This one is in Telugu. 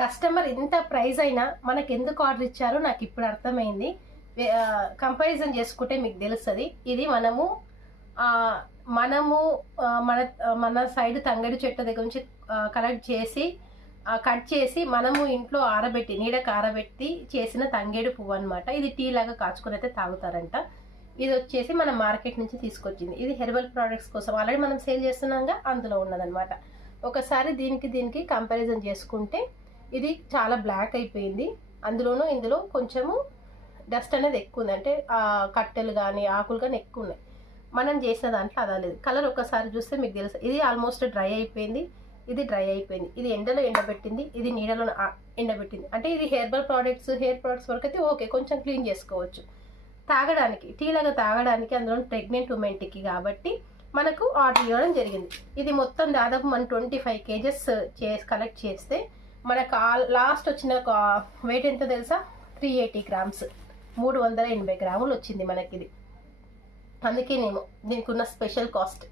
కస్టమర్ ఇంత ప్రైస్ అయినా మనకి ఎందుకు ఆర్డర్ ఇచ్చారో నాకు ఇప్పుడు అర్థమైంది. కంపారిజన్ చేసుకుంటే మీకు తెలుస్తుంది. ఇది మనము మనము మన మన సైడ్ తంగడి చెట్టు దగ్గర నుంచి కలెక్ట్ చేసి కట్ చేసి మనము ఇంట్లో ఆరబెట్టి నీడకు ఆరబెట్టి చేసిన తంగేడు పువ్వు అనమాట ఇది టీ లాగా కాచుకుని అయితే తాగుతారంట. ఇది వచ్చేసి మన మార్కెట్ నుంచి తీసుకొచ్చింది. ఇది హెర్బల్ ప్రోడక్ట్స్ కోసం ఆల్రెడీ మనం సేల్ చేస్తున్నాగా అందులో ఉన్నదనమాట ఒకసారి దీనికి దీనికి కంపారిజన్ చేసుకుంటే ఇది చాలా బ్లాక్ అయిపోయింది. అందులోనూ ఇందులో కొంచెము డస్ట్ అనేది ఎక్కువ ఉంది. అంటే కట్టెలు కానీ ఆకులు కానీ ఎక్కువ ఉన్నాయి. మనం చేసిన దాంట్లో అదా లేదు. కలర్ ఒకసారి చూస్తే మీకు తెలుసు. ఇది ఆల్మోస్ట్ డ్రై అయిపోయింది. ఇది డ్రై అయిపోయింది. ఇది ఎండలో ఎండబెట్టింది. ఇది నీడలో ఎండబెట్టింది. అంటే ఇది హెర్బల్ ప్రోడక్ట్స్ హెయిర్ ప్రోడక్ట్స్ వరకు అయితే ఓకే కొంచెం క్లీన్ చేసుకోవచ్చు. తాగడానికి టీ లాగా తాగడానికి అందులో ప్రెగ్నెంట్ ఉమెన్కి కాబట్టి మనకు ఆర్డర్ ఇవ్వడం జరిగింది. ఇది మొత్తం దాదాపు మనం ట్వంటీ ఫైవ్ కేజెస్ చే కలెక్ట్ చేస్తే మనకు లాస్ట్ వచ్చిన వెయిట్ ఎంత తెలుసా? త్రీ ఎయిటీ గ్రామ్స్ మూడు వందల ఎనభై గ్రాములు వచ్చింది మనకి ఇది అందుకేనేమో దీనికి ఉన్న స్పెషల్ కాస్ట్